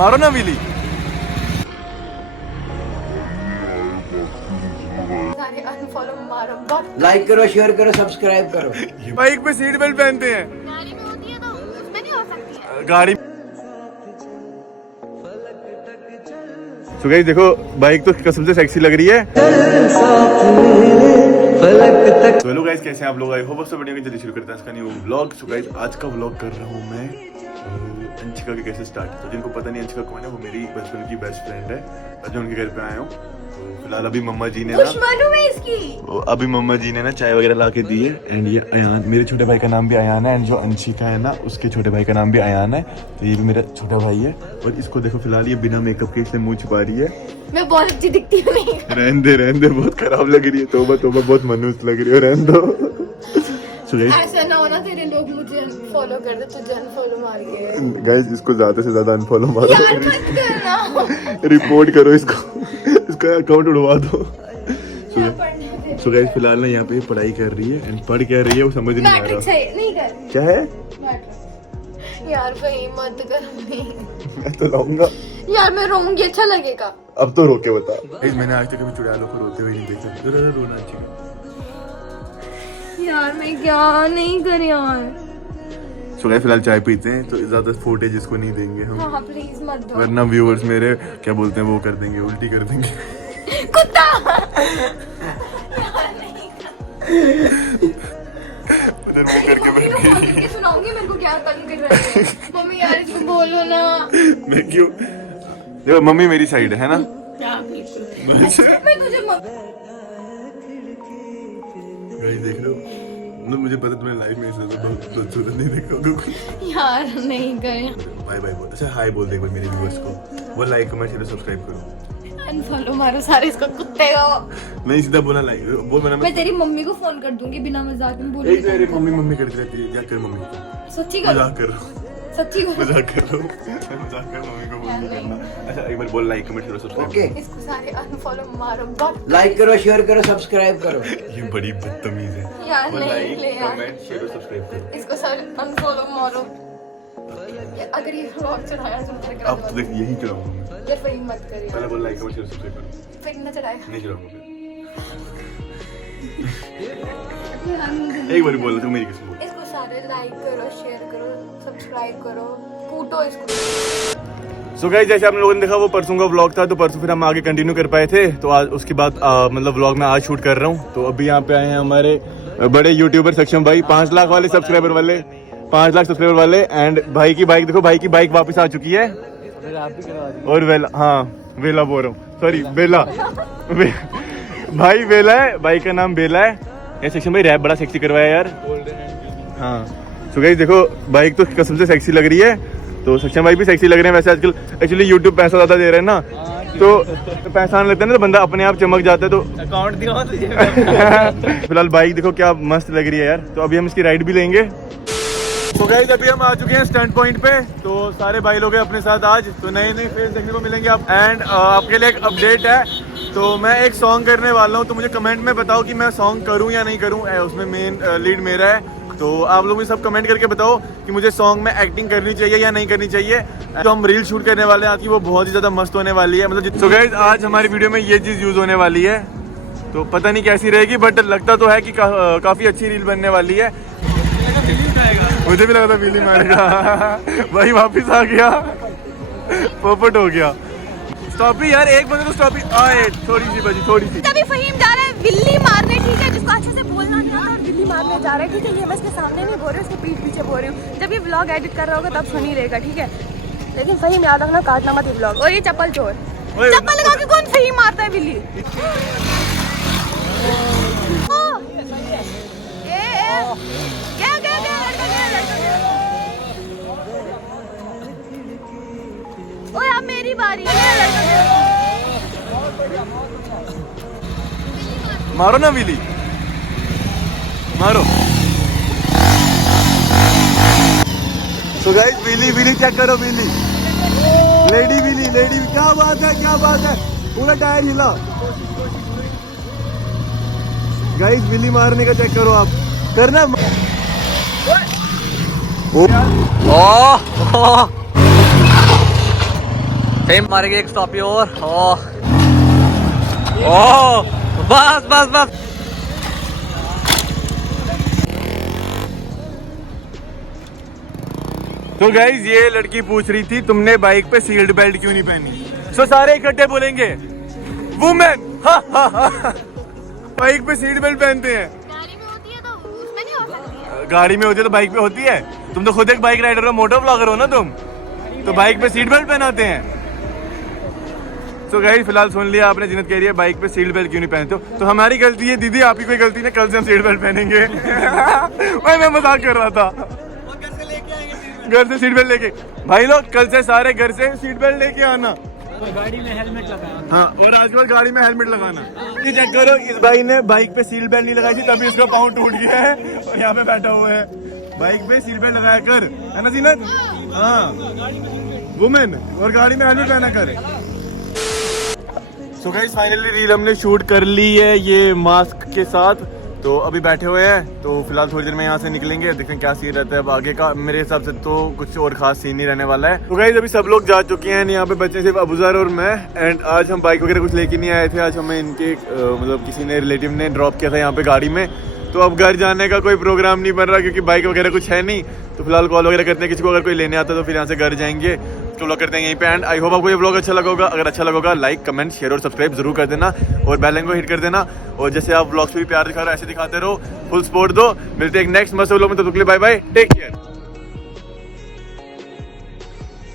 मारो ना Willie. Like करो, शेयर करो, सब्सक्राइब करो। बाइक पे सीट बेल्ट पहनते हैं, गाड़ी में होती है तो उसमें नहीं हो सकती है। गाड़ी। तो गाइस देखो बाइक तो कसम से सेक्सी लग रही है। तो हेलो गाइस, कैसे हैं आप लोग? आई होप सब बढ़िया। जल्दी शुरू करते हैं इसका न्यू व्लॉग। सो गाइस आज का व्लॉग कर रहा हूँ मैं अंशिका के कैसे स्टार्ट। तो जिनको पता नहीं अंशिका कौन है, वो मेरी बचपन की बेस्ट फ्रेंड है। आज मैं उनके घर पे आया हूँ। तो फिलहाल अभी मम्मा जी ने अभी मम्मा जी ने ना चाय वगैरह ला के दी है। एंड ये अयान, मेरे छोटे भाई का नाम भी अयान है। एंड जो अंशिका है ना, उसके छोटे भाई का नाम भी अयान है। तो ये भी मेरा छोटा भाई है। और इसको देखो फिलहाल ये बिना मेकअप के इसने मुंह छुपा रही है। मैं बहुत अच्छी दिखती हूँ। रहने दे बहुत खराब लग रही है। तोबा तोबा बहुत मनुष्य लग रही है। रहने दो। ऐसा ना हो ना तेरे लोग मुझे फॉलो कर दे, तुझे अनफॉलो मार के। गाइस इसको ज्यादा से ज्यादा अनफॉलो मारो, यार मत करना। रिपोर्ट करो इसको, इसका अकाउंट उड़वा दो। सो गाइस फिलहाल ना यहाँ पे पढ़ाई कर रही है। एंड पढ़ क्या रही है वो समझ नहीं आ रहा। नहीं कर क्या है यार, भाई मत कर। मैं तो लाऊंगा यार, मैं रोऊंगी, अच्छा लगेगा। अब तो रोके बता। गाइस मैंने आज तक कभी चुड़ैलों को रोते हुए नहीं देखा। जरा रोना चाहिए यार। मैं क्या नहीं कर यार। सो गाइस फिलहाल चाय पीते हैं। तो ज्यादा फुटेज इसको नहीं देंगे हम। हाँ प्लीज मत दो, वरना व्यूअर्स मेरे क्या बोलते हैं वो कर देंगे, उल्टी कर देंगे। कुत्ता। उधर मुंह करके बैठ गई। सुनाऊंगी मेरे को क्या तंग कर रहे हैं। मम्मी यार इसको बोलो ना। मैं क्यों? देखो मम्मी मेरी साइड है ना। मैं तुझे गाइस देख लो, मतलब मुझे पता तुम्हें लाइफ में इससे बहुत खूबसूरत नहीं देखा होगा। यार नहीं गए। बाय बाय बोल। अच्छा हाय बोल दे एक बार मेरे व्यूअर्स को। वो लाइक कमेंट शेयर सब्सक्राइब करो। अनफॉलो मारो सारे इसको कुत्ते को। नहीं सीधा बोला लाइक बोल। मैं तेरी मम्मी को फोन कर दूंगी बिना मजाक में। बोल एक मेरी मम्मी मम्मी करती रहती है। क्या कर मम्मी को? सच्ची कर, मजाक कर रहा हूँ, सच्ची कर। मजाक कर रहा हूँ, मजाक कर। मम्मी को बोल नहीं करना। अच्छा एक बार बोल like comment share subscribe. Okay, इसको सारे अनफॉलो मारो। लाइक करो, शेयर करो, सब्सक्राइब करो। ये बड़ी बदतमीज है। यार वो नहीं लाइक ले यार, कमेंट शेयर सब्सक्राइब करो। इसको सारे अनफॉलो मारो। अगर ये व्लॉग चढ़ाया तो तेरे अब तो देख यही चलाऊंगा मैं। ये फिर मत करिए। पहले बोल लाइक कमेंट शेयर सब्सक्राइब करो। फिर ना चढ़ाया। नहीं चलाऊंगा एक बार बोल तू मेरी कसम बोल। इसको सारे लाइक करो, शेयर करो, सब्सक्राइब करो, कूटो इसको। सो गाइस जैसे आप लोगों ने देखा वो परसों का व्लॉग था। तो परसों फिर हम आगे कंटिन्यू कर पाए थे। तो आज उसके बाद मतलब व्लॉग में आज शूट कर रहा हूँ। तो अभी यहाँ पे आए हैं हमारे बड़े यूट्यूबर सक्षम भाई, 5 लाख वाले सब्सक्राइबर वाले, 5 लाख सब्सक्राइबर वाले। एंड भाई की बाइक देखो, भाई की बाइक वापस आ चुकी है। और वेला, हाँ वेला बोल रहा हूँ, सॉरी बेला। भाई बेला है, बाइक का नाम बेला है। ये सक्षम भाई रैप बड़ा सेक्सी करवाया यार। हाँ सो गाइस देखो बाइक तो कसम से सेक्सी लग रही है। तो सक्षम भाई भी सेक्सी लग रहे हैं। वैसे आजकल एक्चुअली यूट्यूब पैसा ज्यादा दे रहे हैं ना, तो पैसा आने लगता है ना तो बंदा अपने आप चमक जाता है। तो अकाउंट दिखाओ तुझे। फिलहाल बाइक देखो क्या मस्त लग रही है यार। तो अभी हम इसकी राइड भी लेंगे। तो गाइस अभी हम आ चुके हैं स्टैंड पॉइंट पे। तो सारे भाई लोग हैं अपने साथ आज। तो नए नए फेस देखने को मिलेंगे आप। एंड आपके लिए एक अपडेट है। तो मैं एक सॉन्ग करने वाला हूँ। तो मुझे कमेंट में बताओ कि मैं सॉन्ग करूँ या नहीं करूँ। उसमें मेन लीड मेरा है। तो आप लोग मुझे सब कमेंट करके बताओ कि मुझे सॉन्ग में एक्टिंग करनी चाहिए या नहीं करनी चाहिए। तो हम रील शूट करने वाले हैं आज की, वो बहुत ही ज़्यादा मस्त होने वाली है। मतलब तो गाइस आज हमारी वीडियो में ये चीज़ यूज़ होने वाली है। तो पता नहीं कैसी रहेगी, बट लगता तो है कि काफ़ी अच्छी रील बनने वाली है। मुझे भी लगा था बिल्ली मारेगा। भाई वापिस आ गया, पोपट हो गया। स्टॉपी यार, एक बंदे तो स्टॉपी आए, थोड़ी सी बची, थोड़ी सी। तभी फहीम जा रहा है बिल्ली मारने, ठीक है, जिसको अच्छे से बोलना नहीं आता और बिल्ली मारने जा रहा है, ठीक है। ये मैं इसके सामने नहीं बोल रही हूँ, उसके पीठ पीछे बोल रही हूँ। जब ये व्लॉग एडिट कर रहा होगा तब सुनी रहेगा, ठीक है। लेकिन फहीम याद रखना, काटना मत ये व्लॉग। और ये चप्पल चोर, चप्पल लगा के कौन फहीम मारता है बिल्ली? ओए अब मेरी बारी है। मारो ना विली, मारो। So guys Willy Willy check करो, विली लेडी विली, लेडी। क्या बात है, क्या बात है, पूरा टायर हिला। गाइस विली मारने का चेक करो आप, करना। टाइम मारेंगे एक स्टॉप और ओह बस बस बस। तो गाइज ये लड़की पूछ रही थी तुमने बाइक पे सील्ड बेल्ट क्यों नहीं पहनी। सो सारे इकट्ठे बोलेंगे वुमेन बाइक पे सीट बेल्ट पहनते हैं। गाड़ी में होती है तो उसमें नहीं हो सकती है। गाड़ी में होती है तो बाइक पे होती है। तुम तो खुद एक बाइक राइडर हो, मोटो ब्लॉगर हो ना तुम, तो बाइक पे सीट बेल्ट पहनाते हैं। तो गाइस फिलहाल सुन लिया आपने, जिन्नत कह रही है बाइक पे सीट बेल्ट क्यों नहीं पहनते हो। तो हमारी गलती है दीदी, आपकी कोई गलती नहीं, कल से हम सीट बेल्ट पहनेंगे। भाई मैं मजाक कर रहा था। घर से सीट बेल्ट लेके भाई लोग कल से सारे घर से सीट बेल्ट लेके आना और गाड़ी में हेलमेट लगाना। हाँ, और आजकल गाड़ी में हेलमेट लगाना। ये चेक करो, इस भाई ने बाइक पे सीट बेल्ट नहीं लगाई थी तभी इसका पाँव टूट गया है और यहाँ पे बैठा हुआ है। बाइक पे सीट बेल्ट लगाया कर, है ना जीनत? हाँ वुमेन, और गाड़ी में हेलमेट पहना कर। सो गाइस फाइनली रील हमने शूट कर ली है ये मास्क के साथ। तो अभी बैठे हुए हैं, तो फिलहाल थोड़ी देर में यहाँ से निकलेंगे, देखते हैं क्या सीन रहता है अब आगे का। मेरे हिसाब से तो कुछ और खास सीन नहीं रहने वाला है। तो गाइस अभी सब लोग जा चुके हैं, यहाँ पे बच्चे सिर्फ अबूजर और मैं। एंड आज हम बाइक वगैरह कुछ लेके नहीं आए थे, आज हमें इनके मतलब किसी ने रिलेटिव ने ड्रॉप किया था यहाँ पे गाड़ी में। तो अब घर जाने का कोई प्रोग्राम नहीं बन रहा क्योंकि बाइक वगैरह कुछ है नहीं। तो फिलहाल कॉल वगैरह करते हैं किसी को, अगर कोई लेने आता तो फिर यहाँ से घर जाएंगे। तो व्लॉग करते हैं यहीं पे एंड। आई होप आपको ये व्लॉग अच्छा लगा होगा। अगर अच्छा लगा होगा लाइक कमेंट शेयर और सब्सक्राइब जरूर कर देना और बेल आइकन को हिट कर देना। और जैसे आप व्लॉग्स में भी प्यार दिखा रहे हो ऐसे दिखाते रहो, फुल सपोर्ट दो। मिलते हैं एक नेक्स्ट मस्त व्लॉग में, तो बाय बाय, टेक केयर।